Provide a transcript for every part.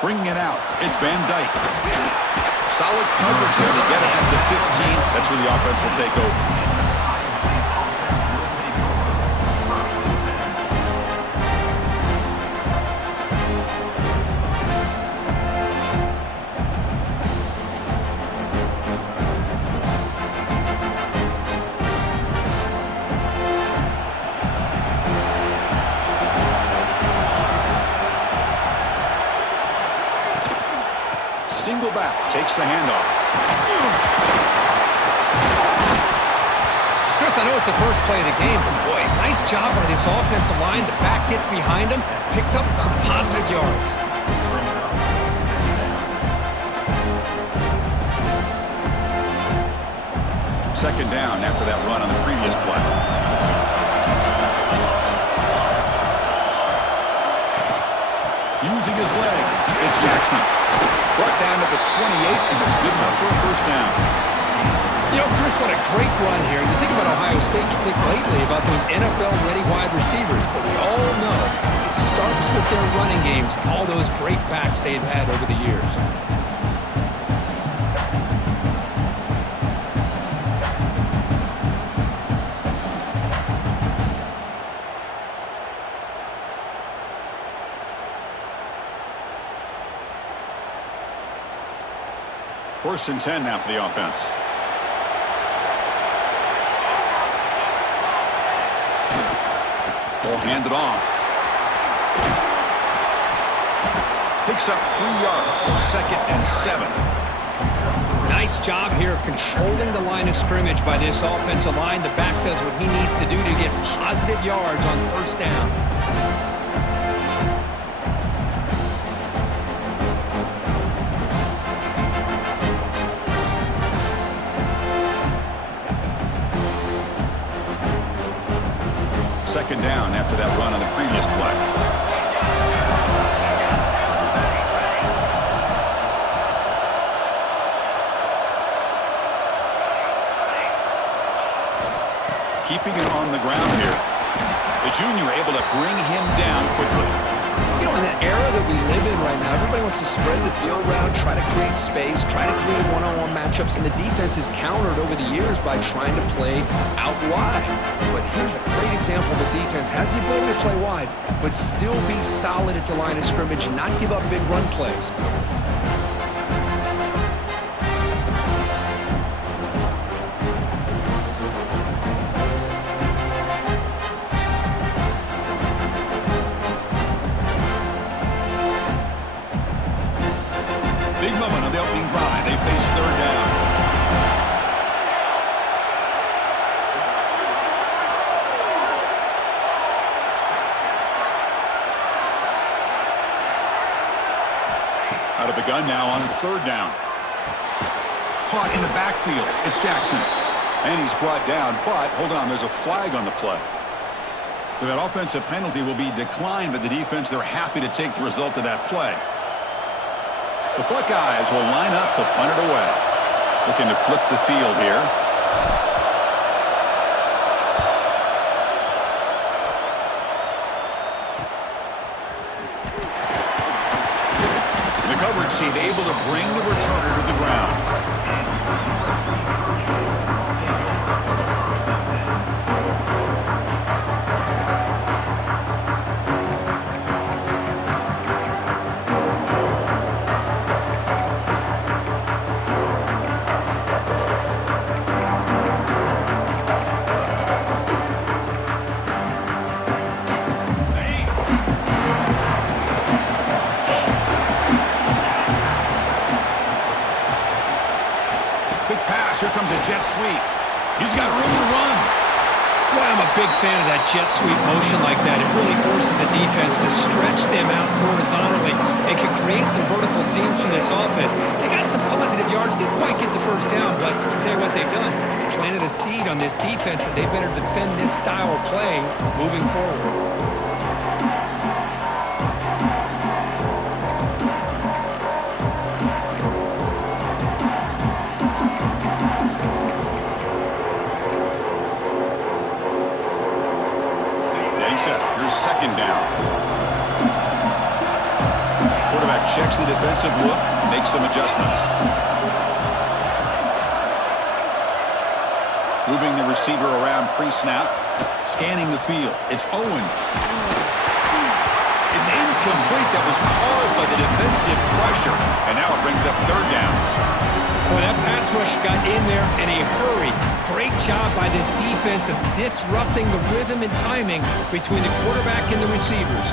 Bringing it out, it's Van Dyke. Solid coverage there to get it at the 15. That's where the offense will take over. Single back, takes the handoff. Chris, I know it's the first play of the game, but boy, nice job by this offensive line. The back gets behind him, picks up some positive yards. Second down after that run on the previous play. Using his legs, it's Jackson. Brought down to the 28, and it's good enough for a first down. You know, Chris, what a great run here. You think about Ohio State, you think lately about those NFL-ready wide receivers, but we all know it starts with their running games, all those great backs they've had over the years. First and 10 now for the offense. Ball handed off. Picks up 3 yards, so 2nd and 7. Nice job here of controlling the line of scrimmage by this offensive line. The back does what he needs to do to get positive yards on first down. Second down after that run on the previous play. Keeping it on the ground here. The junior able to bring him down quickly. You know, in the era that we live in right now, everybody wants to spread the field around, try to create space, try to create one-on-one matchups, and the defense is countered over the years by trying to play out wide. But here's a great example. The defense has the ability to play wide, but still be solid at the line of scrimmage and not give up big run plays. Big moment on the opening drive. They face third down. Out of the gun now on third down. Caught in the backfield. It's Jackson. And he's brought down, but hold on, there's a flag on the play. So that offensive penalty will be declined by the defense. They're happy to take the result of that play. The Buckeyes will line up to punt it away. Looking to flip the field here. The coverage team able to bring the returner to the ground. Here comes a jet sweep. He's got room to run. Boy, I'm a big fan of that jet sweep motion like that. It really forces the defense to stretch them out horizontally and can create some vertical seams from this offense. They got some positive yards. Didn't quite get the first down, but I'll tell you what they've done. Planted a seed on this defense, and they better defend this style of play moving forward. Here's second down. Quarterback checks the defensive look, makes some adjustments. Moving the receiver around pre-snap. Scanning the field. It's Owens. It's incomplete. That was caused by the defensive pressure. And now it brings up third down. Boy, that pass rush got in there in a hurry. Great job by this defense of disrupting the rhythm and timing between the quarterback and the receivers.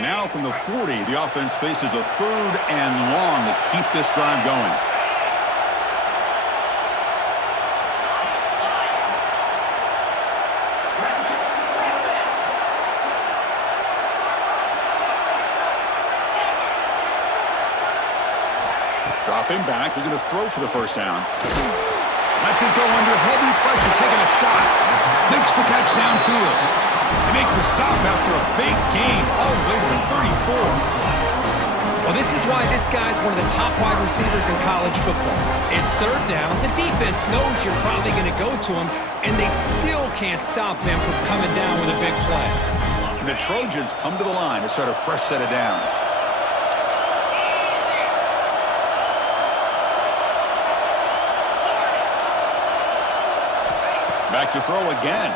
Now from the 40, the offense faces a third and long to keep this drive going. Dropping back, they're going to throw for the first down. Lets it go under heavy pressure, taking a shot. Makes the catch downfield. They make the stop after a big gain all the way to the 34. Well, this is why this guy's one of the top wide receivers in college football. It's third down. The defense knows you're probably going to go to him, and they still can't stop him from coming down with a big play. And the Trojans come to the line to start a fresh set of downs. Back to throw again.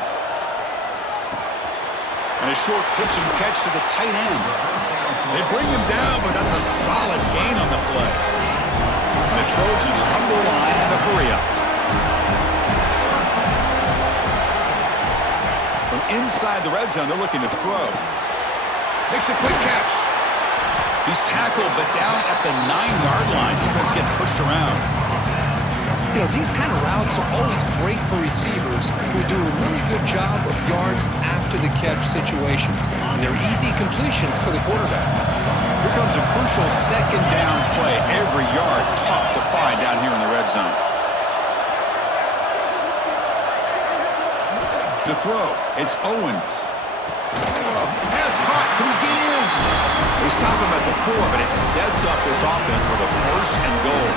And a short pitch and catch to the tight end. They bring him down, but that's a solid gain on the play. And the Trojans come to the line in a hurry-up. From inside the red zone, they're looking to throw. Makes a quick catch. He's tackled, but down at the 9-yard line. Defense getting pushed around. You know, these kind of routes are always great for receivers who do a really good job of yards after the catch situations. And they're easy completions for the quarterback. Here comes a crucial second down play. Every yard tough to find down here in the red zone. To throw, it's Owens. Pass caught, can he get in? They stop him at the 4, but it sets up this offense with a first and goal.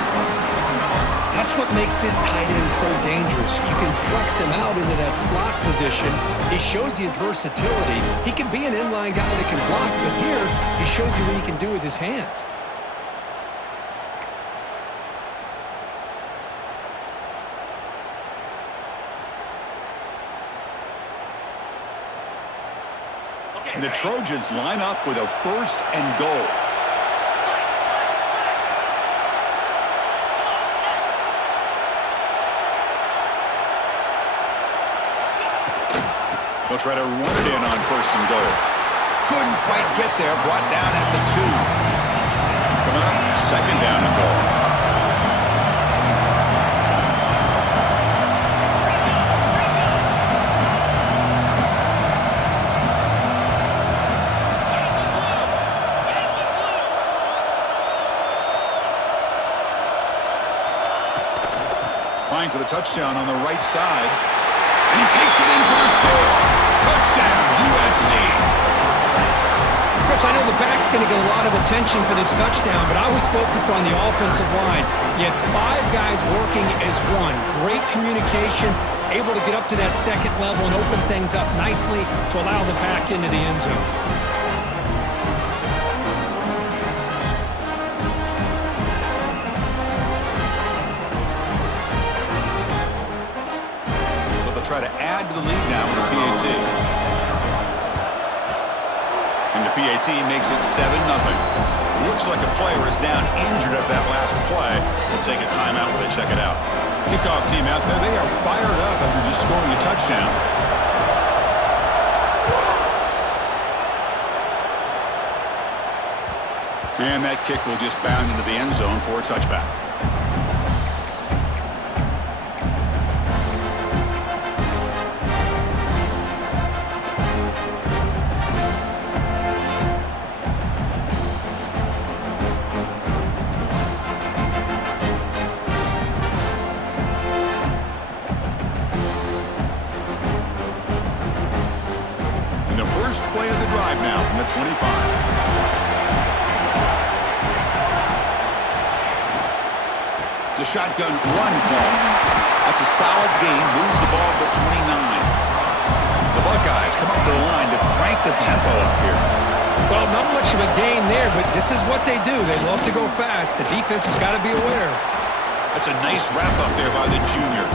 That's what makes this tight end so dangerous. You can flex him out into that slot position. He shows you his versatility. He can be an inline guy that can block, but here he shows you what he can do with his hands. And the Trojans line up with a first and goal. They'll try to run it in on first and goal. Couldn't quite get there. Brought down at the 2. Coming up, second down and goal. Trying for the touchdown on the right side. And he takes it in for the score. Touchdown, USC. Chris, I know the back's going to get a lot of attention for this touchdown, but I was focused on the offensive line. You had 5 guys working as one. Great communication, able to get up to that second level and open things up nicely to allow the back into the end zone. Try to add to the lead now with the PAT. And the PAT makes it 7-0. Looks like a player is down injured at that last play. We'll take a timeout while they check it out. Kickoff team out there, they are fired up after just scoring a touchdown. And that kick will just bound into the end zone for a touchback. First play of the drive now from the 25. It's a shotgun run call. That's a solid gain. Moves the ball to the 29. The Buckeyes come up to the line to crank the tempo up here. Well, not much of a gain there, but this is what they do. They love to go fast. The defense has got to be aware. That's a nice wrap up there by the junior.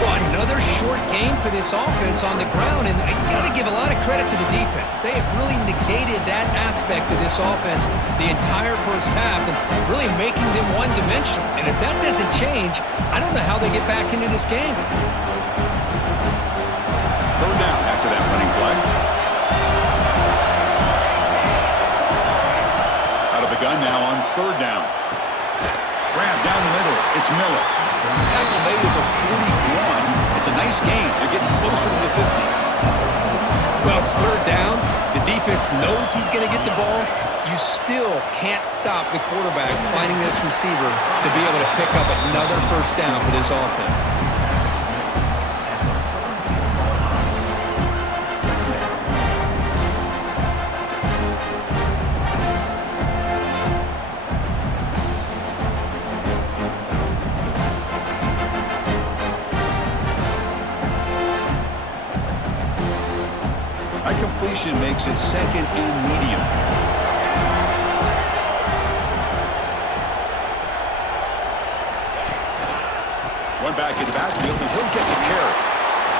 Well, another short game for this offense on the ground, and you got to give a lot of credit to the defense. They have really negated that aspect of this offense the entire first half and really making them one-dimensional. And if that doesn't change, I don't know how they get back into this game. Third down after that running play. Out of the gun now on third down. Grab down the middle. It's Miller. Tackle made at the 41. It's a nice gain. They're getting closer to the 50. Well, it's third down. The defense knows he's going to get the ball. You still can't stop the quarterback finding this receiver to be able to pick up another first down for this offense. Completion makes it second and medium. One back in the backfield, and he'll get the carry.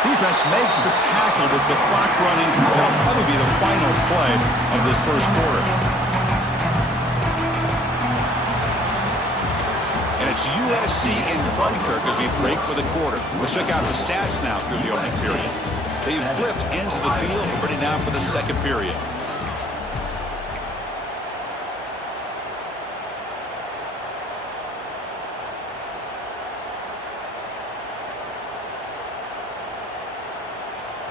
Defense makes the tackle with the clock running. That'll probably be the final play of this first quarter. And it's USC in front, Kirk, as we break for the quarter. We'll check out the stats now through the opening period. They've flipped into the field, ready now for the second period.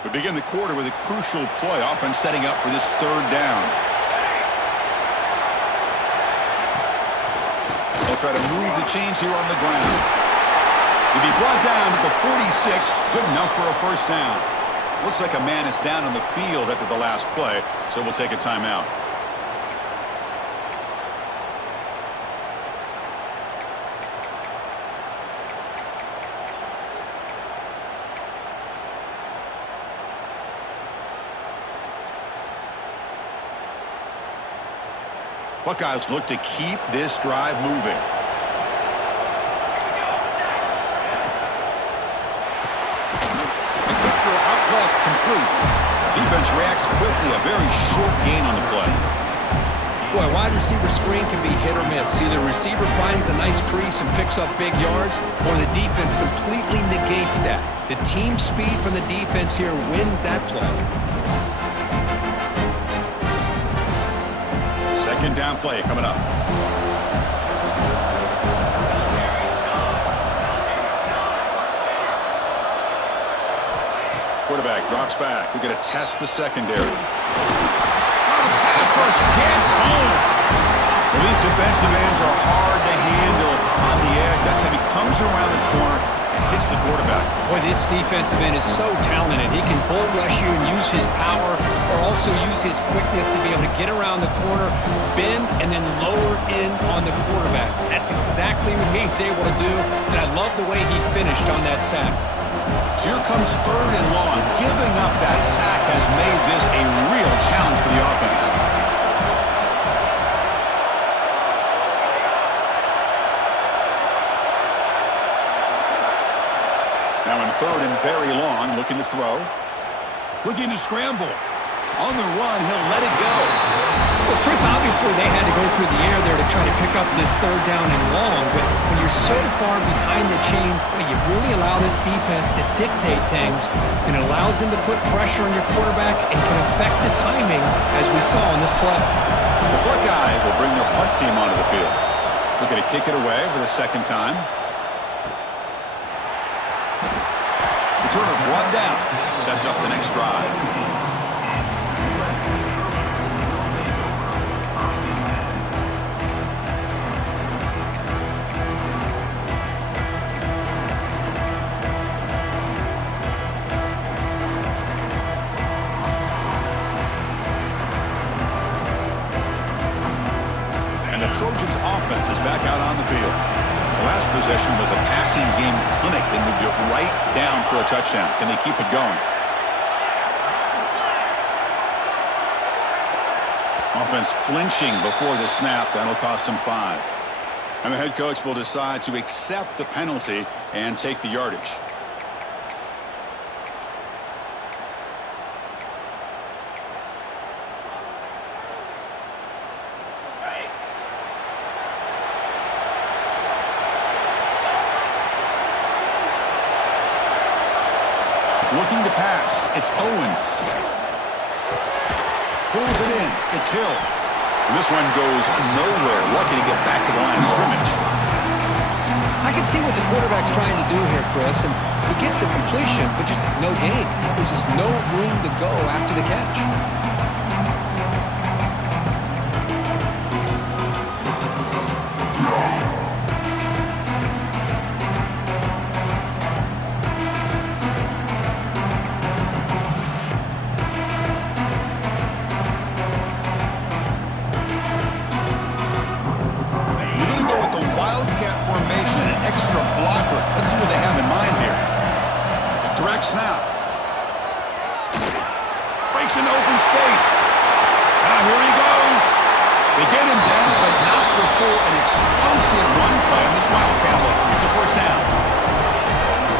We begin the quarter with a crucial play, offense setting up for this third down. They'll try to move the chains here on the ground. He'll be brought down at the 46, good enough for a first down. Looks like a man is down on the field after the last play, so we'll take a timeout. Buckeyes look to keep this drive moving. Complete. Defense reacts quickly. A very short gain on the play. Boy, wide receiver screen can be hit or miss. Either the receiver finds a nice crease and picks up big yards, or the defense completely negates that. The team speed from the defense here wins that play. Second down play coming up. Quarterback drops back. We're going to test the secondary. Pass rush gets home. Well, these defensive ends are hard to handle on the edge. That time he comes around the corner and hits the quarterback. Boy, this defensive end is so talented. He can bull rush you and use his power, or also use his quickness to be able to get around the corner, bend, and then lower in on the quarterback. That's exactly what he's able to do, and I love the way he finished on that sack. So here comes third and long. Giving up that sack has made this a real challenge for the offense. Now in third and very long, looking to throw. Looking to scramble. On the run, he'll let it go. Well, Chris, obviously they had to go through the air there to try to pick up this third down and long, but when you're so far behind the chains, boy, you really allow this defense to dictate things, and it allows them to put pressure on your quarterback and can affect the timing, as we saw in this play. The Buckeyes will bring their punt team onto the field. Looking to kick it away for the second time. Returner brought down. Sets up the next drive. Trojans offense is back out on the field. Last possession was a passing game clinic. They moved it right down for a touchdown. Can they keep it going? Offense flinching before the snap. That'll cost them 5. And the head coach will decide to accept the penalty and take the yardage. Looking to pass. It's Owens. Pulls it in. It's Hill. And this one goes nowhere. Lucky to get back to the line of scrimmage. I can see what the quarterback's trying to do here, Chris, and he gets the completion, but just no gain. There's just no room to go after the catch. Let's see what they have in mind here. Direct snap. Breaks into open space. Now here he goes. They get him down, but not before an explosive run play on this Wildcat look. It's a first down.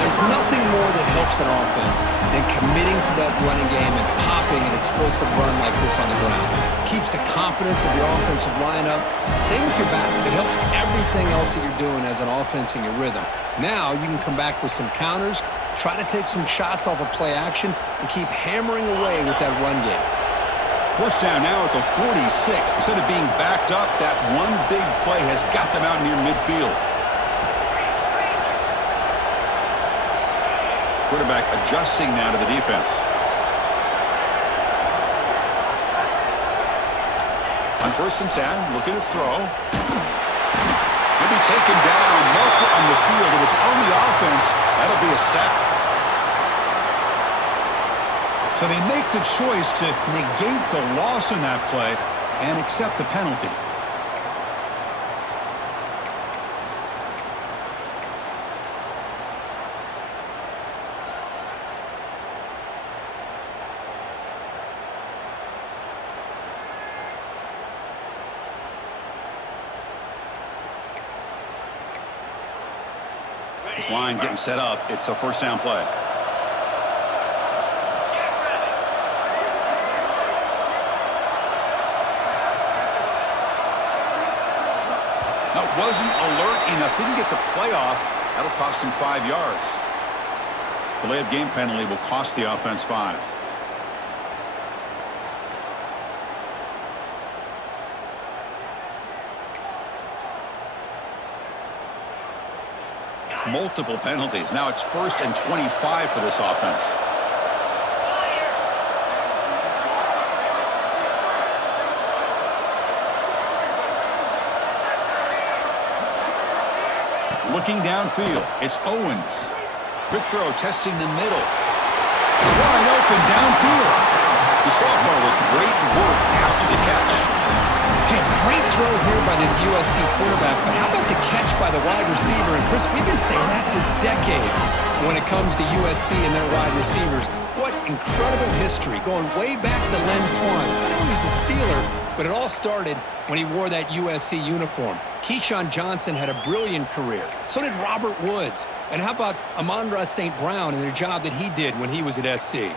There's nothing more that helps an offense than committing to that running game and popping an explosive run like this on the ground. Keeps the confidence of your offensive lineup. Same with your back. It helps everything else that you're doing as an offense in your rhythm. Now you can come back with some counters, try to take some shots off of play action, and keep hammering away with that run game. First down now at the 46. Instead of being backed up, that one big play has got them out near midfield. Quarterback adjusting now to the defense. On 1st and 10, looking to throw. Maybe taken down. Marker on the field. If it's on the offense, that'll be a sack. So they make the choice to negate the loss in that play and accept the penalty. This line getting set up. It's a first down play. That wasn't alert enough. Didn't get the play off. That'll cost him 5 yards. Delay of game penalty will cost the offense 5. Multiple penalties. Now it's 1st and 25 for this offense. Looking downfield, it's Owens. Quick throw, testing the middle. Wide open downfield. The sophomore with great work after the catch. Hey, great throw here by this USC quarterback, but how about the catch by the wide receiver? And Chris, we've been saying that for decades when it comes to USC and their wide receivers. What incredible history, going way back to Len Swan. I know he was a Steeler, but it all started when he wore that USC uniform. Keyshawn Johnson had a brilliant career. So did Robert Woods. And how about Amon-Ra St. Brown and the job that he did when he was at SC?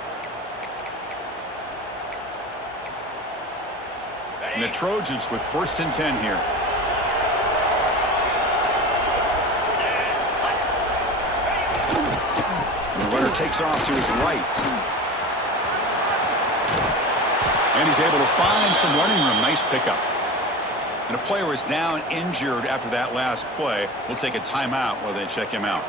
And the Trojans with 1st and 10 here. And the runner takes off to his right. And he's able to find some running room. Nice pickup. And a player is down injured after that last play. We'll take a timeout while they check him out.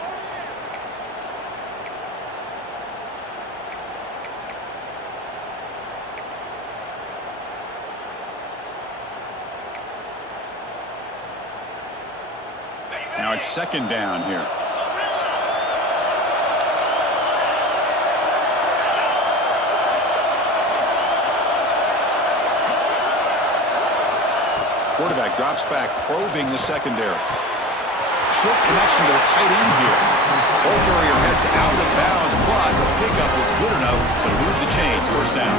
Now it's 2nd down here. Quarterback drops back, probing the secondary. Short connection to the tight end here. Ball carrier heads out of bounds, but the pickup was good enough to move the chains. First down.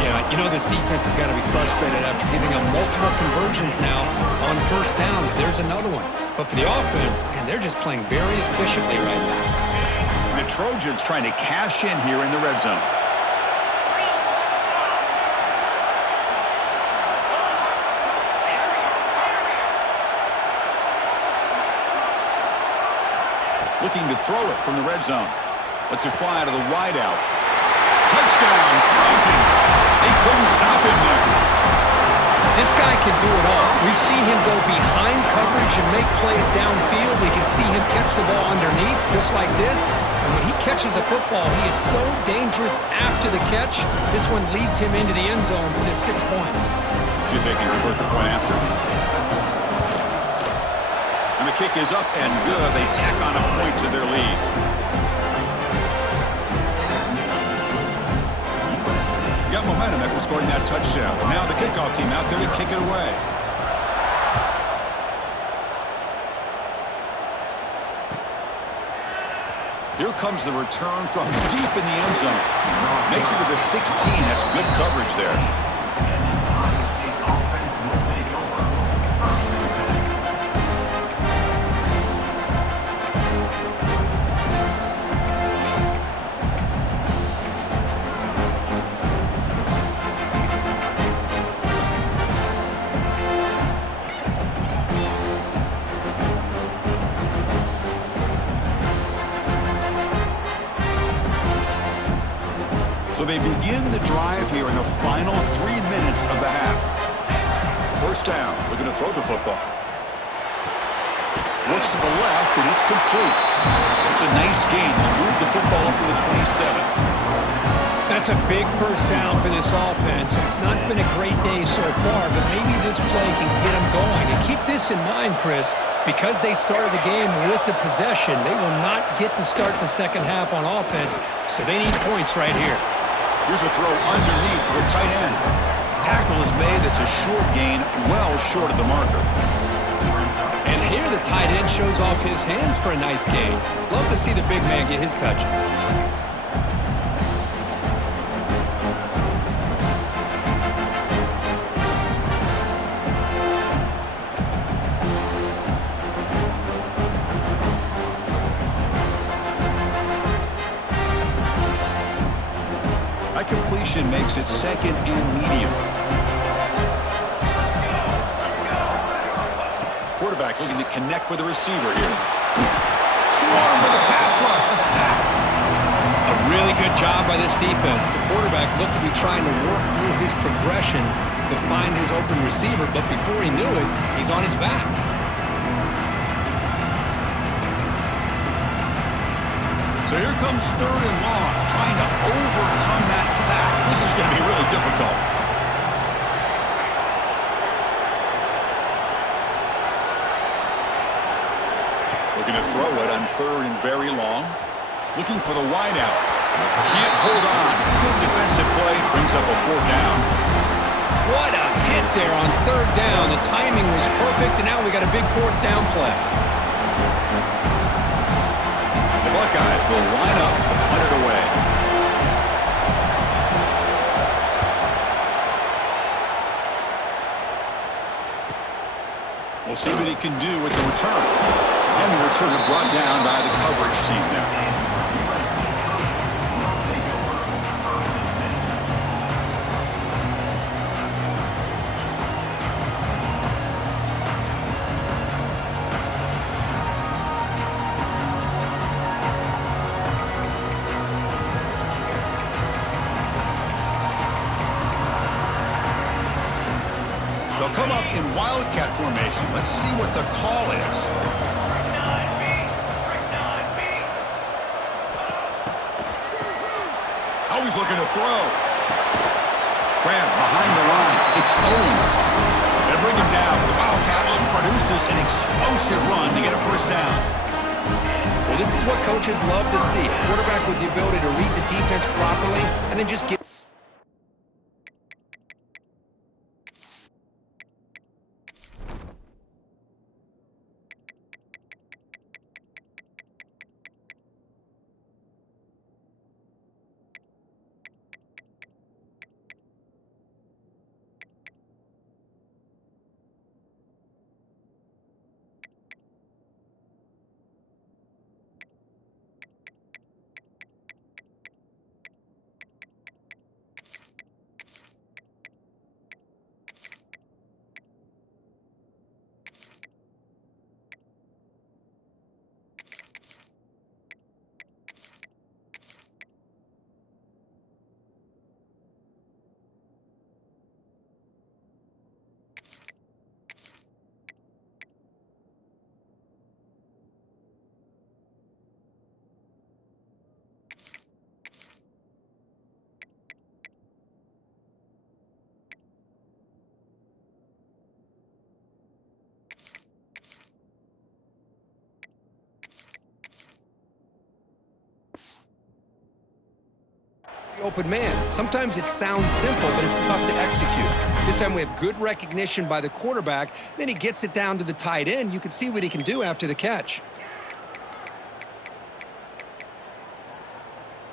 Yeah, you know this defense has got to be frustrated after giving up multiple conversions now on first downs. There's another one. But for the offense, and they're just playing very efficiently right now. The Trojans trying to cash in here in the red zone. Looking to throw it from the red zone. Lets it fly out of the wideout. Touchdown, Trojans. They couldn't stop him there. This guy can do it all. We've seen him go behind coverage and make plays downfield. We can see him catch the ball underneath, just like this. And when he catches a football, he is so dangerous after the catch. This one leads him into the end zone for the 6 points. See if they can convert the point after. And the kick is up and good. They tack on a point to their lead. Got momentum after scoring that touchdown. Now the kickoff team out there to kick it away. Here comes the return from deep in the end zone. Makes it to the 16. That's good coverage there. So they begin the drive here in the final 3 minutes of the half. First down, looking to throw the football. Looks to the left, and it's complete. It's a nice gain to move the football up to the 27. That's a big first down for this offense. It's not been a great day so far, but maybe this play can get them going. And keep this in mind, Chris, because they started the game with the possession, they will not get to start the second half on offense, so they need points right here. Here's a throw underneath to the tight end. Tackle is made. That's a short gain, well short of the marker. And here the tight end shows off his hands for a nice gain. Love to see the big man get his touches. Completion makes it second and medium. Quarterback looking to connect with the receiver here. Swarmed with a pass rush, a sack. A really good job by this defense. The quarterback looked to be trying to work through his progressions to find his open receiver, but before he knew it, he's on his back. So here comes third and long, trying to overcome that sack. This is going to be really difficult. Looking to throw it on third and very long. Looking for the wideout. Can't hold on. Good defensive play. Brings up a fourth down. What a hit there on third down. The timing was perfect, and now we got a big fourth down play. The Buckeyes will line up to punt it away. We'll see what he can do with the return. And the return brought down by the coverage team now. They'll come up in wildcat formation. Let's see what the call is. Always looking to throw. Graham behind the line, exposed. They bring him down. The wildcat look produces an explosive run to get a first down. Well, this is what coaches love to see. A quarterback with the ability to read the defense properly and then just get... open man. Sometimes it sounds simple, but it's tough to execute. This time we have good recognition by the quarterback. Then he gets it down to the tight end. You can see what he can do after the catch.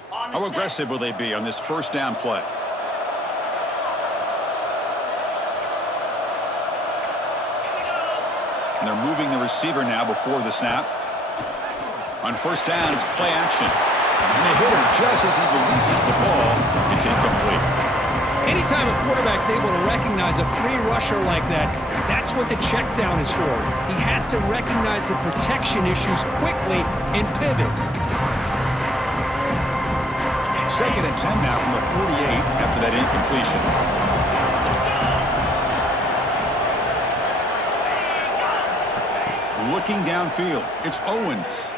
How aggressive will they be on this first down play? And they're moving the receiver now before the snap. On first down, it's play action. And they hit him just as he releases the ball. It's incomplete. Anytime a quarterback's able to recognize a free rusher like that, that's what the check down is for. He has to recognize the protection issues quickly and pivot. 2nd and 10 now from the 48 after that incompletion. Looking downfield, it's Owens.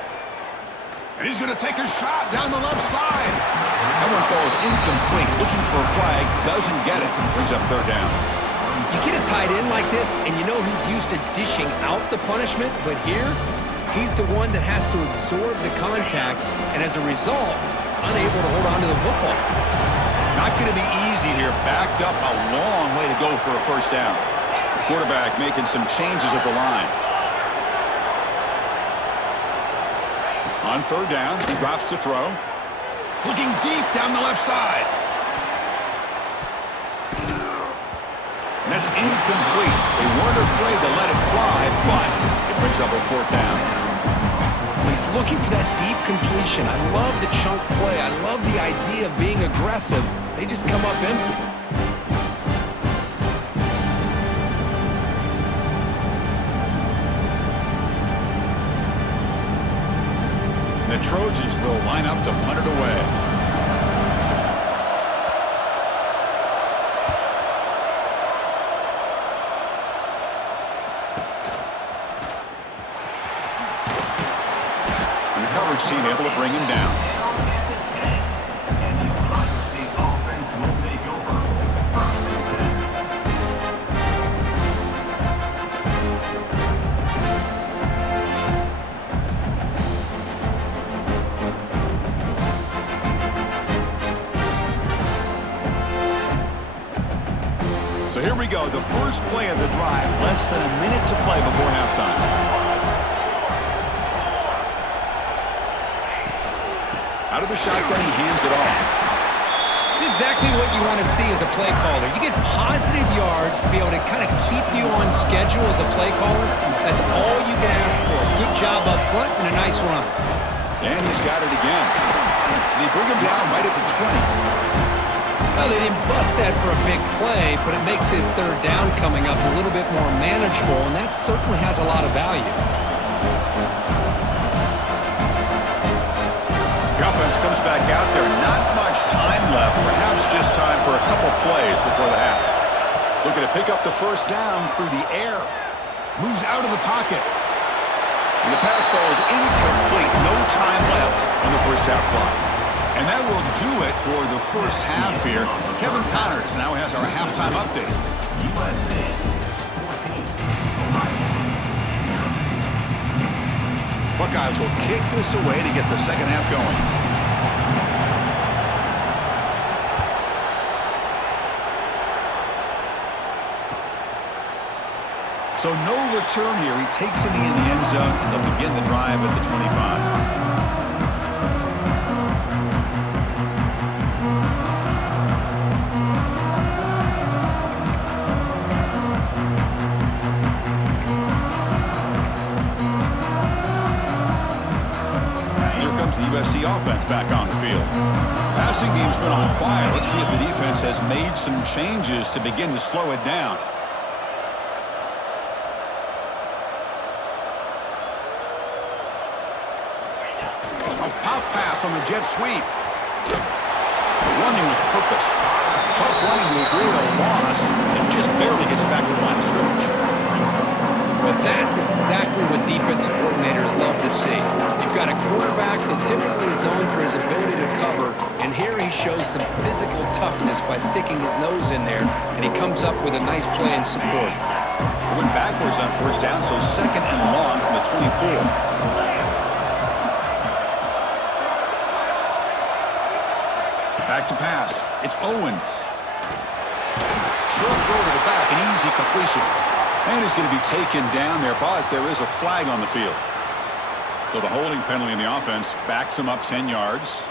And he's going to take a shot down the left side. That one falls incomplete. Looking for a flag, doesn't get it. Brings up 3rd down. You get a tight end like this, and you know he's used to dishing out the punishment, but here, he's the one that has to absorb the contact, and as a result, he's unable to hold on to the football. Not going to be easy here. Backed up a long way to go for a first down. The quarterback making some changes at the line. On 3rd down, he drops to throw. Looking deep down the left side. And that's incomplete. They weren't afraid to let it fly, but it brings up a 4th down. He's looking for that deep completion. I love the chunk play. I love the idea of being aggressive. They just come up empty. The Trojans will line up to punt it away. And the coverage team able to bring him down. So here we go, the first play of the drive, less than a minute to play before halftime. Out of the shotgun, he hands it off. It's exactly what you want to see as a play caller. You get positive yards to be able to kind of keep you on schedule as a play caller. That's all you can ask for. Good job up front and a nice run. And he's got it again. They bring him down right at the 20. Well, they didn't bust that for a big play, but it makes this 3rd down coming up a little bit more manageable, and that certainly has a lot of value. The offense comes back out there. Not much time left. Perhaps just time for a couple plays before the half. Looking to pick up the first down through the air. Moves out of the pocket. And the pass falls incomplete. No time left on the first half clock. And that will do it for the first half here. Kevin Connors now has our halftime update. Buckeyes will kick this away to get the second half going. So no return here. He takes it in the end zone, and they'll begin the drive at the 25. The USC offense back on the field. Passing game's been on fire. Let's see if the defense has made some changes to begin to slow it down. A pop pass on the jet sweep. Running with purpose. Tough running to avoid a loss and just barely gets back to the line of scrimmage. But that's exactly what defensive coordinators love to see. You've got a quarterback that typically is known for his ability to cover, and here he shows some physical toughness by sticking his nose in there, and he comes up with a nice play and support. Went backwards on first down, so 2nd and long from the 24. Back to pass. It's Owens. Short throw to the back, an easy completion. And he's going to be taken down there, but there is a flag on the field. So the holding penalty in the offense backs him up 10 yards.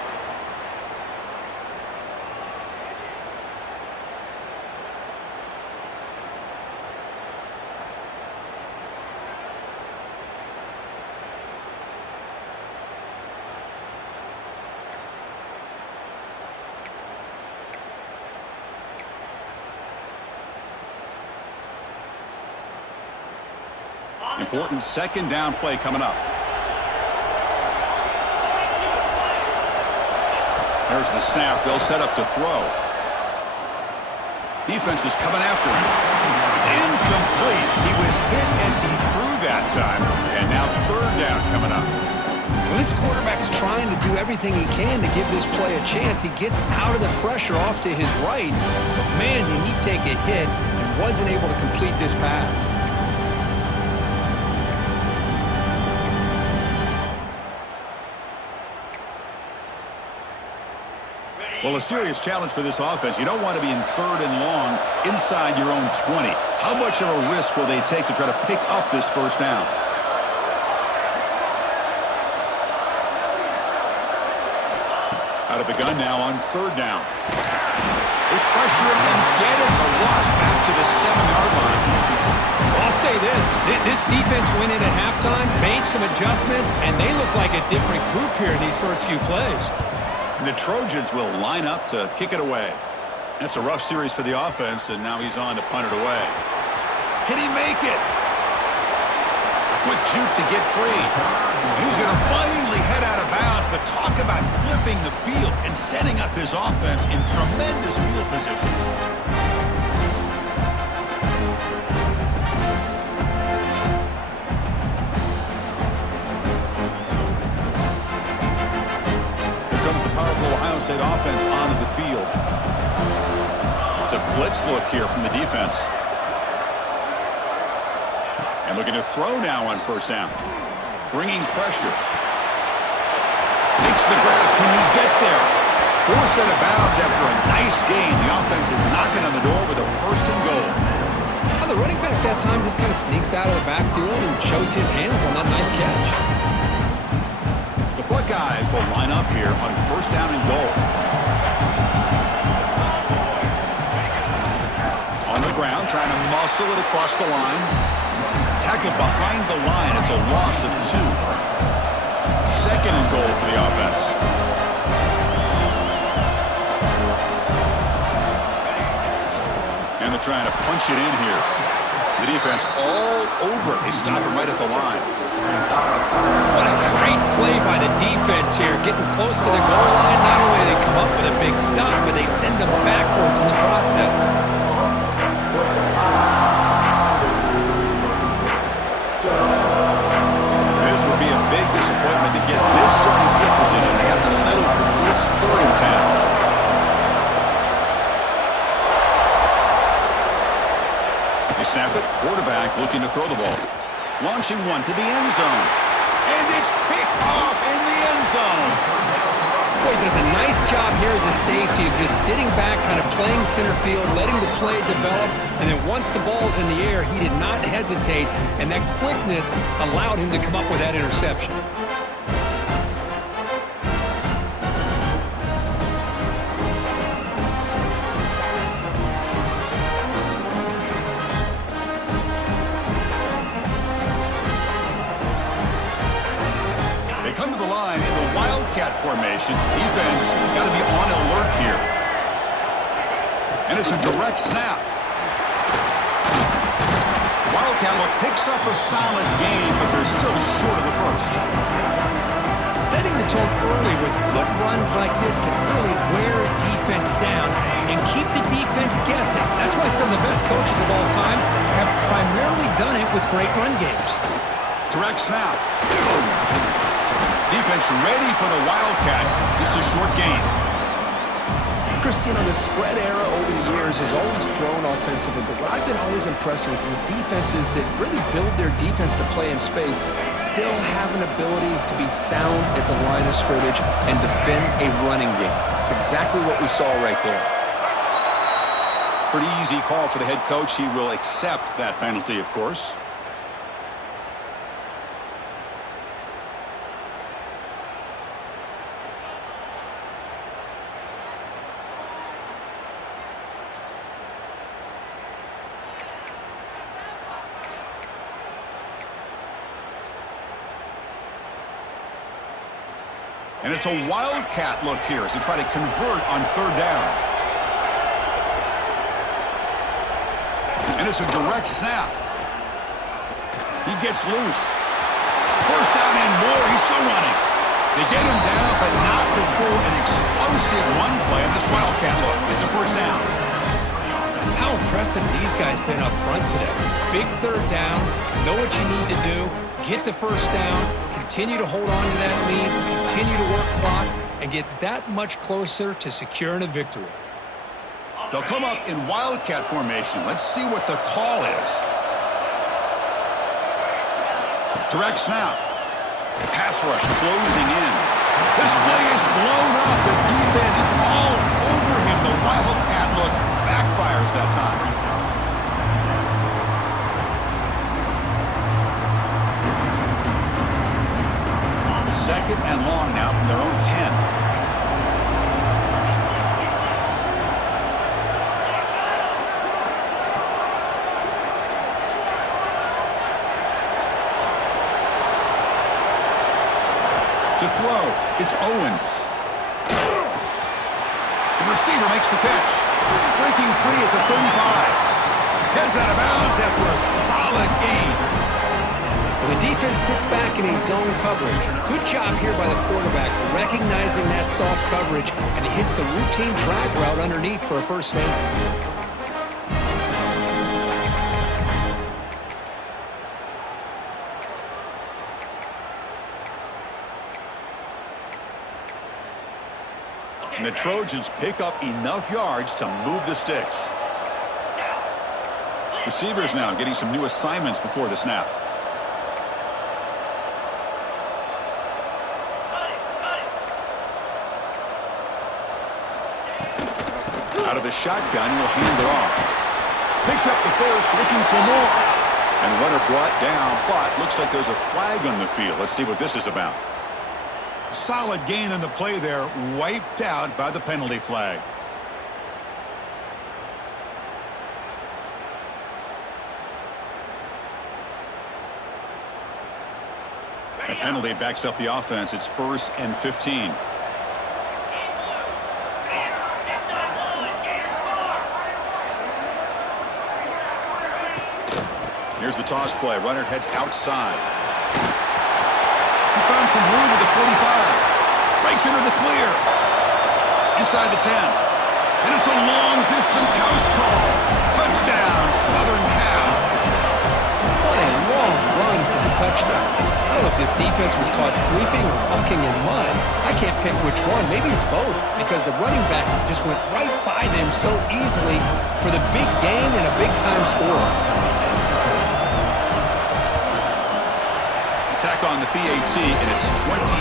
Important second down play coming up. There's the snap. They'll set up to throw. Defense is coming after him. It's incomplete. He was hit as he threw that time. And now third down coming up. Well, this quarterback's trying to do everything he can to give this play a chance. He gets out of the pressure off to his right. But, man, did he take a hit and wasn't able to complete this pass. Well, a serious challenge for this offense. You don't want to be in third and long inside your own 20. How much of a risk will they take to try to pick up this first down? Out of the gun now on third down. They pressure him and get it. A loss back to the 7-yard line. Well, I'll say this defense went in at halftime, made some adjustments, and they look like a different group here in these first few plays. And the Trojans will line up to kick it away. That's a rough series for the offense, and now he's on to punt it away. Can he make it? A quick juke to get free. And he's going to finally head out of bounds, but talk about flipping the field and setting up his offense in tremendous field position. Powerful Ohio State offense onto the field. It's a blitz look here from the defense. And looking to throw now on first down. Bringing pressure. Makes the grab. Can he get there? Forced out of bounds after a nice gain. The offense is knocking on the door with a first and goal. Well, the running back that time just kind of sneaks out of the backfield and shows his hands on that nice catch. Buckeyes will line up here on first down and goal. On the ground, trying to muscle it across the line. Tackled behind the line. It's a loss of 2. Second and goal for the offense. And they're trying to punch it in here. The defense all over it. They stop it right at the line. What a great play by the defense here. Getting close to the goal line. Not only do they come up with a big stop, but they send them backwards in the process. This would be a big disappointment to get this starting field position. They have to settle for this third and 10. They snap it. Quarterback looking to throw the ball. Launching one to the end zone. And it's picked off in the end zone. Boy, he does a nice job here as a safety of just sitting back, kind of playing center field, letting the play develop, and then once the ball's in the air, he did not hesitate, and that quickness allowed him to come up with that interception. Come to the line in the Wildcat formation. Defense got to be on alert here. And it's a direct snap. Wildcat look picks up a solid game, but they're still short of the first. Setting the tone early with good runs like this can really wear a defense down and keep the defense guessing. That's why some of the best coaches of all time have primarily done it with great run games. Direct snap. Defense ready for the Wildcat. Just a short gain. Christian, the spread era over the years has always grown offensively, but what I've been always impressed with defenses that really build their defense to play in space still have an ability to be sound at the line of scrimmage and defend a running game. It's exactly what we saw right there. Pretty easy call for the head coach. He will accept that penalty, of course. And it's a wildcat look here as they try to convert on third down. And it's a direct snap. He gets loose. First down and more. He's still running. They get him down, but not before an explosive run play on this wildcat look. It's a first down. How impressive these guys been up front today. Big third down. Know what you need to do. Get the first down. Continue to hold on to that lead. Continue to work clock and get that much closer to securing a victory. They'll come up in wildcat formation. Let's see what the call is. Direct snap. Pass rush closing in. This play is blown up. The defense all over him. The wildcat look backfires that time. Second and long now from their own 10. To throw, it's Owens. The receiver makes the catch. Breaking free at the 35. Heads out of bounds after a solid gain. When the defense sits back in a zone coverage, good job here by the quarterback recognizing that soft coverage, and he hits the routine drag route underneath for a first down. And the Trojans pick up enough yards to move the sticks. Receivers now getting some new assignments before the snap. Out of the shotgun, he'll hand it off. Picks up the first, looking for more. And the runner brought down, but looks like there's a flag on the field. Let's see what this is about. Solid gain on the play there, wiped out by the penalty flag. The penalty backs up the offense. It's 1st and 15. Here's the toss play. Runner heads outside. He's found some room at the 45. Breaks into the clear. Inside the 10. And it's a long-distance house call. Touchdown, Southern Cal. What a long run for the touchdown. I don't know if this defense was caught sleeping or walking in mud. I can't pick which one. Maybe it's both, because the running back just went right by them so easily for the big gain and a big-time score. Attack on the PAT, and it's 21-0.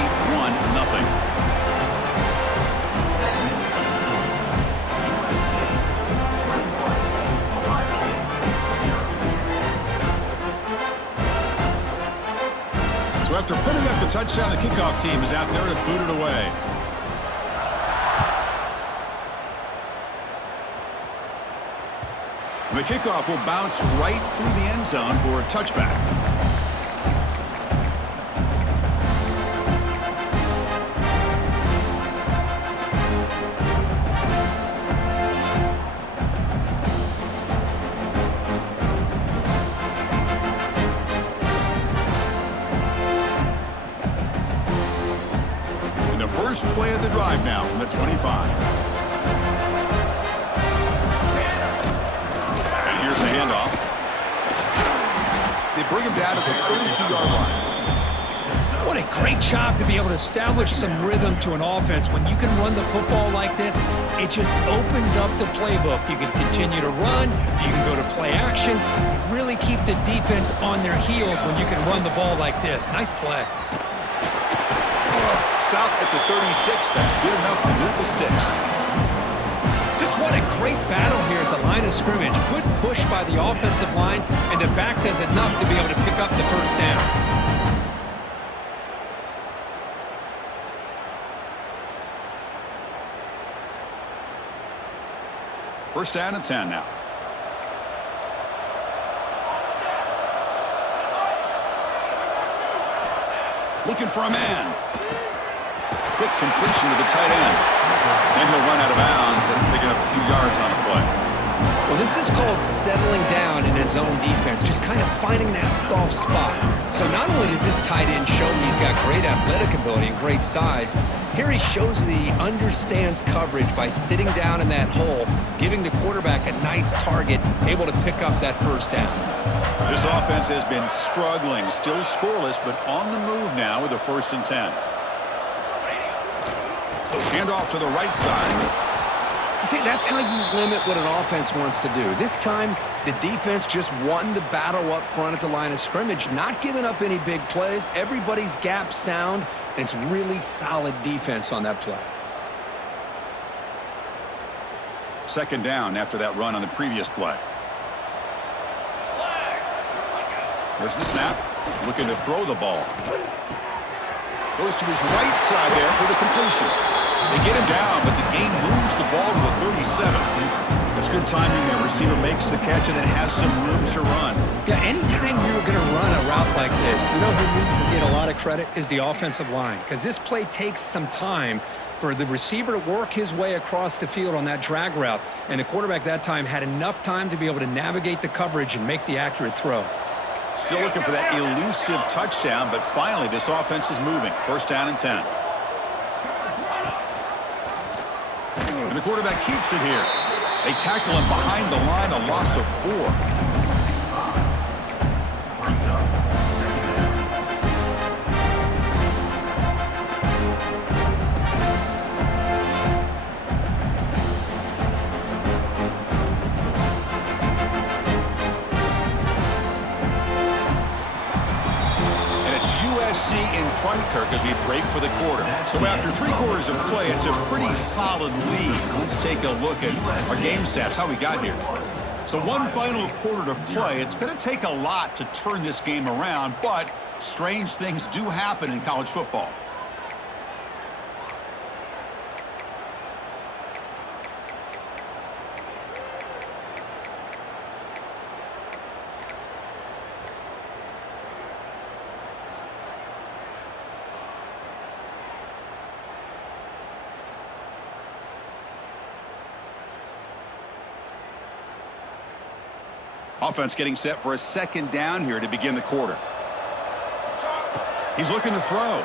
So after putting up the touchdown, the kickoff team is out there to boot it away. The kickoff will bounce right through the end zone for a touchback. First play of the drive now from the 25. And here's the handoff. They bring him down to the 32-yard line. What What a great job to be able to establish some rhythm to an offense. When you can run the football like this, it just opens up the playbook. You can continue to run. You can go to play action. You really keep the defense on their heels when you can run the ball like this. Nice play. Stop at the 36. That's good enough to move the sticks. Just what a great battle here at the line of scrimmage. Good push by the offensive line, and the back does enough to be able to pick up the first down. First down and 10 now. Looking for a man. Quick completion to the tight end. And he'll run out of bounds and picking up a few yards on the play. Well, this is called settling down in his own defense, just kind of finding that soft spot. So not only does this tight end show he's got great athletic ability and great size, here he shows that he understands coverage by sitting down in that hole, giving the quarterback a nice target, able to pick up that first down. This offense has been struggling, still scoreless, but on the move now with a 1st and 10. Hand off to the right side. See, that's how you limit what an offense wants to do. This time, the defense just won the battle up front at the line of scrimmage, not giving up any big plays. Everybody's gap sound, and it's really solid defense on that play. Second down after that run on the previous play. There's the snap. Looking to throw the ball. Goes to his right side there for the completion. They get him down, but the game moves the ball to the 37. That's good timing there. Receiver makes the catch and then has some room to run. Yeah, anytime you're going to run a route like this, you know who needs to get a lot of credit is the offensive line, because this play takes some time for the receiver to work his way across the field on that drag route, and the quarterback that time had enough time to be able to navigate the coverage and make the accurate throw. Still looking for that elusive touchdown, but finally this offense is moving. First down and 10. And the quarterback keeps it here. They tackle him behind the line, a loss of 4. In front, Kirk, as we break for the quarter. So after 3 quarters of play, it's a pretty solid lead. Let's take a look at our game stats, how we got here. So one final quarter to play. It's going to take a lot to turn this game around, but strange things do happen in college football. Offense getting set for a second down here to begin the quarter. He's looking to throw.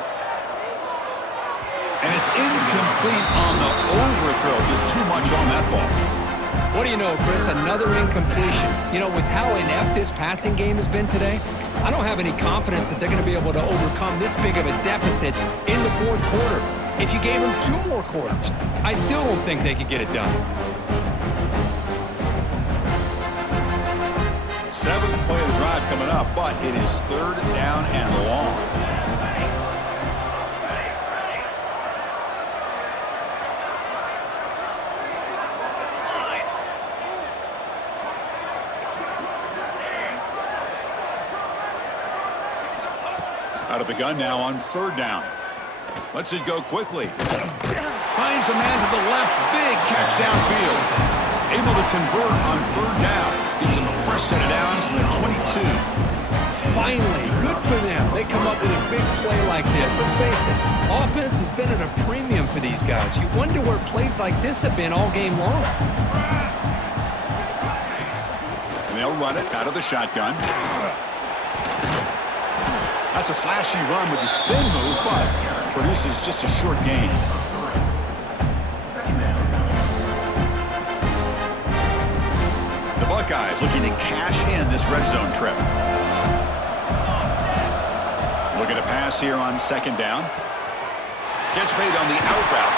And it's incomplete on the overthrow. Just too much on that ball. What do you know, Chris? Another incompletion. You know, with how inept this passing game has been today, I don't have any confidence that they're going to be able to overcome this big of a deficit in the 4th quarter. If you gave them 2 more quarters, I still don't think they could get it done. 7th play of the drive coming up, but it is 3rd down and long. Out of the gun now on 3rd down. Lets it go quickly. Finds a man to the left. Big catch downfield. Able to convert on 3rd down. Gives him a fresh set of downs from the 22. Finally, good for them. They come up with a big play like this. Let's face it, offense has been at a premium for these guys. You wonder where plays like this have been all game long. And they'll run it out of the shotgun. That's a flashy run with the spin move, but produces just a short gain. The Buckeyes looking to cash in this red zone trip. Looking to pass here on second down. Gets made on the out route.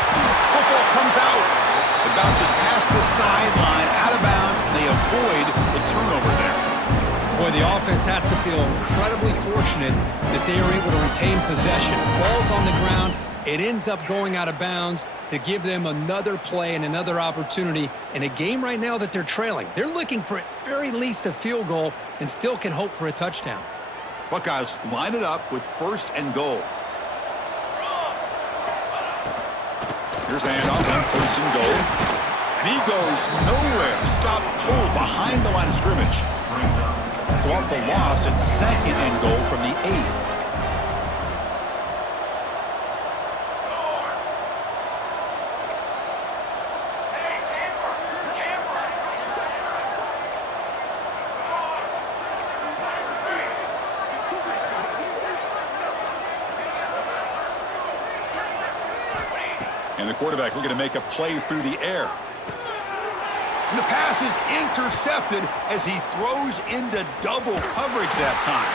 Football comes out. It bounces past the sideline, out of bounds, and they avoid the turnover there. Boy, the offense has to feel incredibly fortunate that they are able to retain possession. Ball's on the ground. It ends up going out of bounds to give them another play and another opportunity in a game right now that they're trailing. They're looking for at very least a field goal and still can hope for a touchdown. Buckeyes line it up with first and goal. Here's the handoff on first and goal. And he goes nowhere. Stop cold behind the line of scrimmage. So off the loss, it's second and goal from the 8. And the quarterback looking to make a play through the air. And the pass is intercepted as he throws into double coverage that time.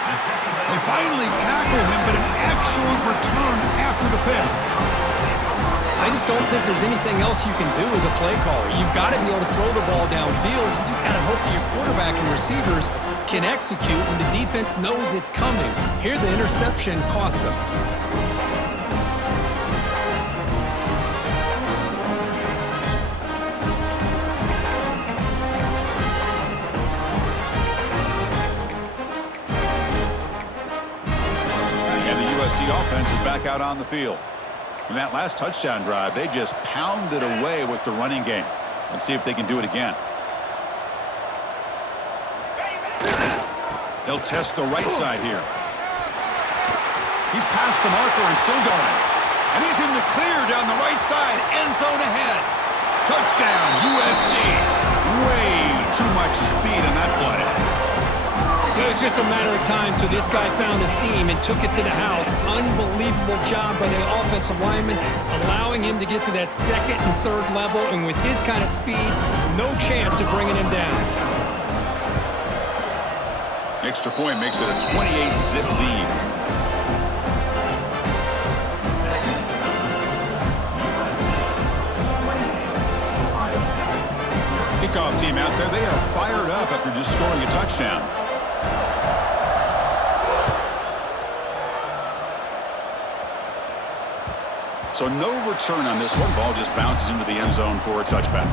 They finally tackle him, but an excellent return after the pick. I just don't think there's anything else you can do as a play caller. You've got to be able to throw the ball downfield. You just got to hope that your quarterback and receivers can execute when the defense knows it's coming. Here, the interception cost them. Offense is back out on the field. In that last touchdown drive, they just pounded away with the running game. Let's see if they can do it again. They'll test the right side here. He's past the marker and still going. And he's in the clear down the right side. End zone ahead. Touchdown, USC. Way too much speed in that play. It was just a matter of time till this guy found the seam and took it to the house. Unbelievable job by the offensive lineman, allowing him to get to that second and third level, and with his kind of speed, no chance of bringing him down. Extra point makes it a 28-zip lead. Kickoff team out there, they are fired up after just scoring a touchdown. So no return on this one. Ball just bounces into the end zone for a touchback.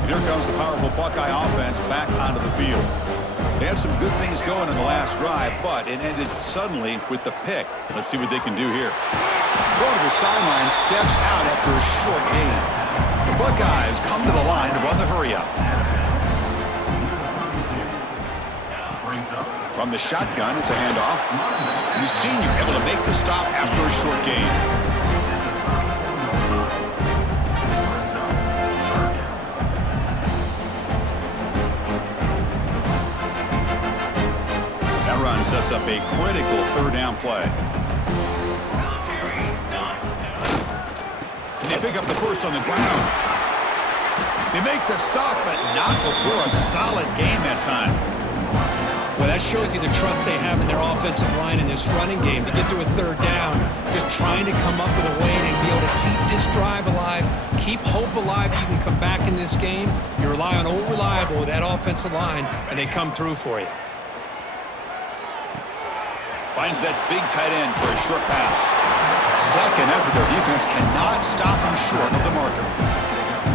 And here comes the powerful Buckeye offense back onto the field. They had some good things going in the last drive, but it ended suddenly with the pick. Let's see what they can do here. Go to the sideline, steps out after a short gain. The Buckeyes come to the line to run the hurry-up. From the shotgun, it's a handoff. And the senior able to make the stop after a short gain. Run sets up a critical third down play. And they pick up the first on the ground. They make the stop, but not before a solid gain that time. Well, that shows you the trust they have in their offensive line in this running game to get to a third down, just trying to come up with a way to be able to keep this drive alive, keep hope alive that you can come back in this game. You rely on old reliable with that offensive line, and they come through for you. Finds that big tight end for a short pass. Second effort, their defense cannot stop him short of the marker.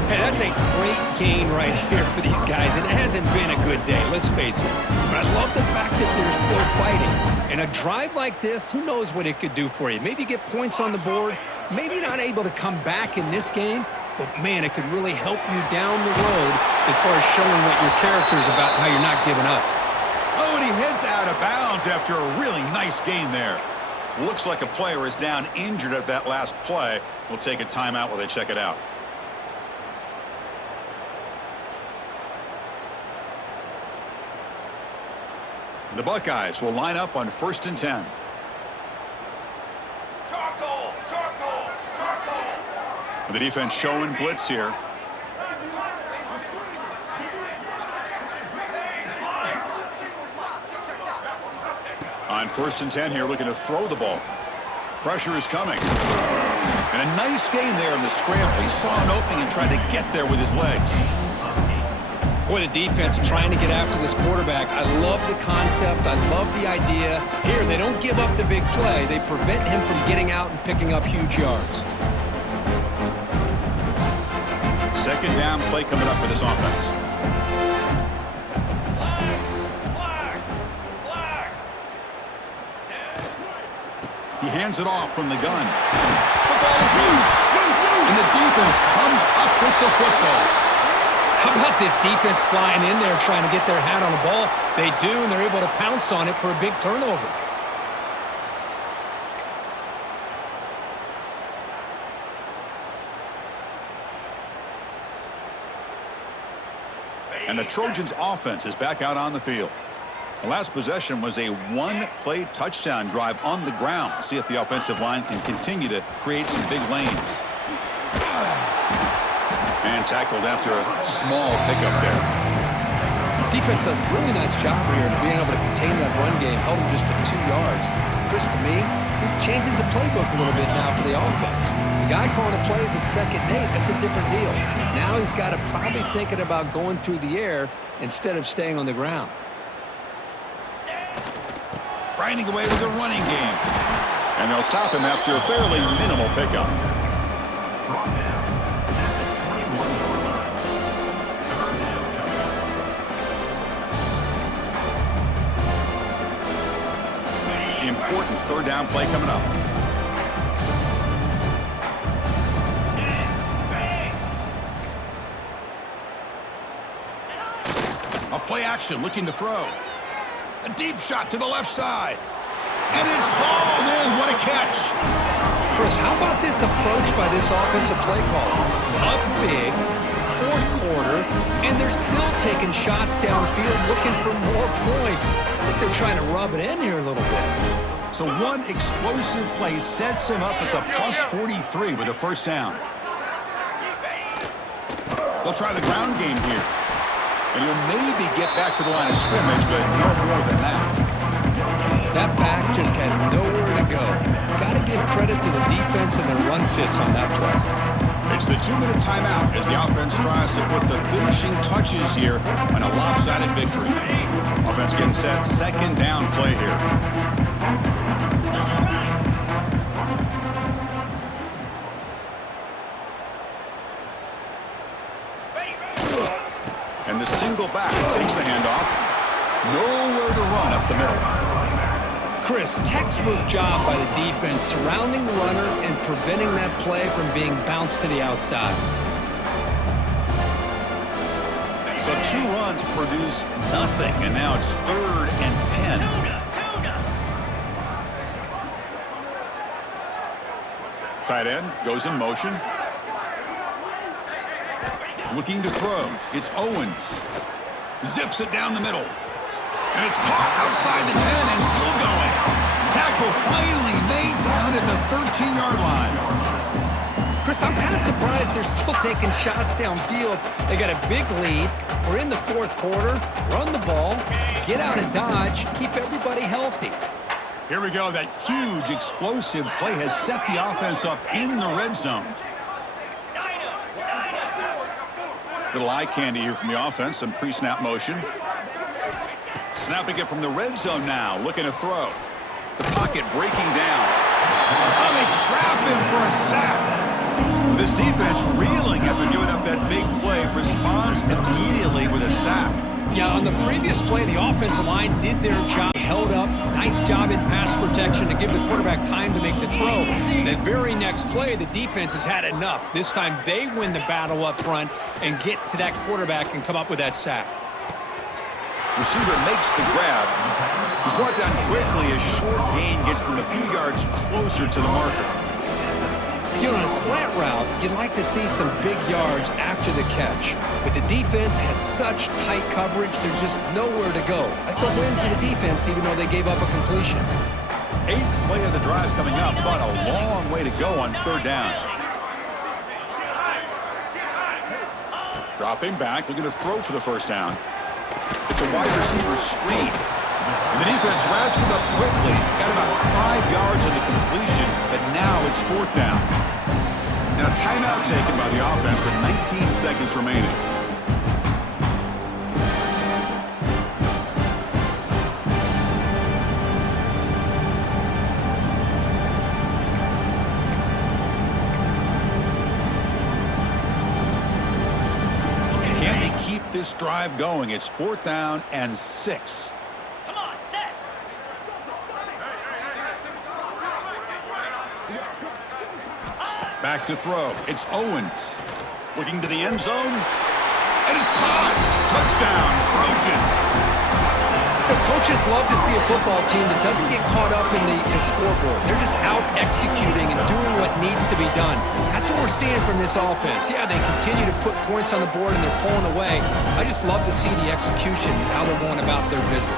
Hey, that's a great gain right here for these guys. It hasn't been a good day, let's face it. But I love the fact that they're still fighting. And a drive like this, who knows what it could do for you. Maybe get points on the board, maybe not able to come back in this game, but man, it could really help you down the road as far as showing what your character's about and how you're not giving up. Oh, and he heads out of bounds after a really nice gain there. Looks like a player is down injured at that last play. We'll take a timeout while they check it out. The Buckeyes will line up on 1st and 10. The defense showing blitz here. On 1st and 10 here, looking to throw the ball. Pressure is coming. And a nice gain there in the scramble. He saw an opening and tried to get there with his legs. Boy, the defense trying to get after this quarterback. I love the concept. I love the idea. Here, they don't give up the big play. They prevent him from getting out and picking up huge yards. 2nd down play coming up for this offense. He hands it off from the gun. The ball is loose. And the defense comes up with the football. How about this defense flying in there trying to get their hat on the ball? They do, and they're able to pounce on it for a big turnover. And the Trojans' offense is back out on the field. The last possession was a one-play touchdown drive on the ground. See if the offensive line can continue to create some big lanes. And tackled after a small pickup there. Defense does a really nice job here of being able to contain that run game, held him just to 2 yards. Chris, to me, this changes the playbook a little bit now for the offense. The guy calling the plays at 2nd and 8, that's a different deal. Now he's got to probably thinking about going through the air instead of staying on the ground. Grinding away with the running game. And they'll stop him after a fairly minimal pickup. Important 3rd down play coming up. A play action looking to throw. A deep shot to the left side. And it's hauled in. What a catch. Chris, how about this approach by this offensive play call? Up big, 4th quarter, and they're still taking shots downfield looking for more points. I think they're trying to rub it in here a little bit. So one explosive play sets him up at the plus 43 with a 1st down. They'll try the ground game here. And he'll maybe get back to the line of scrimmage, but no more than that. That back just had nowhere to go. Got to give credit to the defense and their run fits on that play. It's the 2-minute timeout as the offense tries to put the finishing touches here on a lopsided victory. Offense getting set. 2nd down play here. And the single back takes the handoff. Nowhere to run up the middle. Chris, textbook job by the defense surrounding the runner and preventing that play from being bounced to the outside. So 2 runs produce nothing, and now it's 3rd and 10. Tight end goes in motion. Looking to throw. It's Owens. Zips it down the middle. And it's caught outside the 10 and still going. Tackle finally made down at the 13-yard line. Chris, I'm kind of surprised they're still taking shots downfield. They got a big lead. We're in the 4th quarter. Run the ball. Get out of dodge. Keep everybody healthy. Here we go. That huge explosive play has set the offense up in the red zone. Little eye candy here from the offense. Some pre-snap motion. Snapping it from the red zone now. Looking to throw. The pocket breaking down. Oh, they trap him for a sack. This defense reeling after giving up that big play. Responds immediately with a sack. Yeah, on the previous play, the offensive line did their job. Held up. Nice job in pass protection to give the quarterback time to make the throw. The very next play, the defense has had enough. This time they win the battle up front and get to that quarterback and come up with that sack. Receiver makes the grab. He's brought down quickly. A short gain gets them a few yards closer to the marker. You know, on a slant route, you'd like to see some big yards after the catch. But the defense has such tight coverage, there's just nowhere to go. That's a win for the defense, even though they gave up a completion. 8th play of the drive coming up, but a long way to go on 3rd down. Dropping back, looking to throw for the 1st down. It's a wide receiver screen. And the defense wraps him up quickly. Got about 5 yards on the completion, but now it's 4th down. And a timeout taken by the offense with 19 seconds remaining. Can they keep this drive going? It's 4th down and 6. Back to throw. It's Owens. Looking to the end zone. And it's caught. Touchdown, Trojans. The coaches love to see a football team that doesn't get caught up in the scoreboard. They're just out executing and doing what needs to be done. That's what we're seeing from this offense. Yeah, they continue to put points on the board and they're pulling away. I just love to see the execution and how they're going about their business.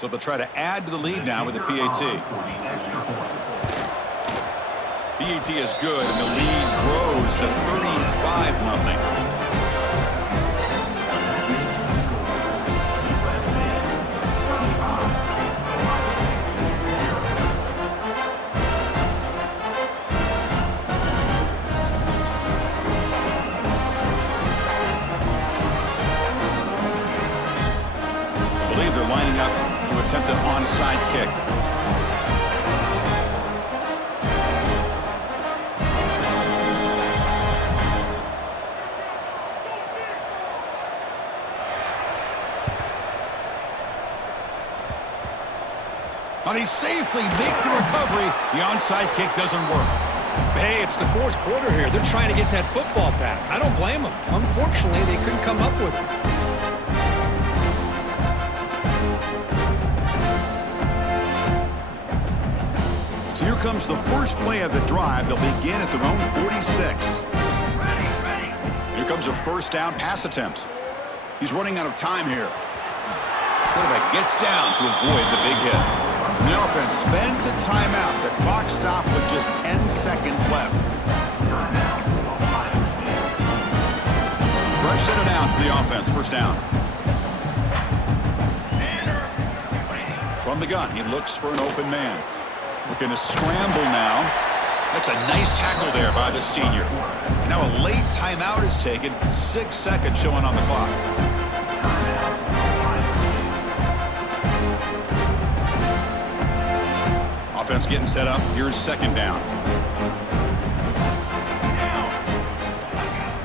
So they'll try to add to the lead now with the PAT. PAT is good, and the lead grows to 35-0. I believe they're lining up to attempt an onside kick. But he safely makes the recovery. The onside kick doesn't work. Hey, it's the 4th quarter here. They're trying to get that football back. I don't blame them. Unfortunately, they couldn't come up with it. So here comes the first play of the drive. They'll begin at their own 46. Here comes a 1st down pass attempt. He's running out of time here. Quarterback gets down to avoid the big hit. And the offense spends a timeout. The clock stopped with just 10 seconds left. Fresh set of downs for the offense. 1st down. From the gun, he looks for an open man. Looking to scramble now. That's a nice tackle there by the senior. Now a late timeout is taken. 6 seconds showing on the clock. Offense getting set up. Here's 2nd down.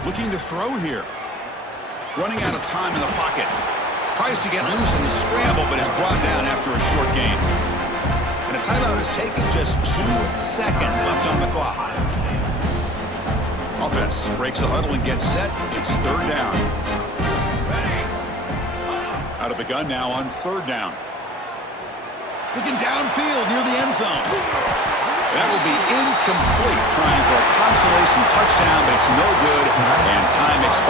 Looking to throw here. Running out of time in the pocket. Tries to get loose in the scramble, but is brought down after a short gain. And a timeout is taken. Just 2 seconds left on the clock. Offense breaks the huddle and gets set. It's 3rd down. Out of the gun now on 3rd down. Looking downfield near the end zone. That will be incomplete. Trying for a consolation touchdown, but it's no good. And time expires.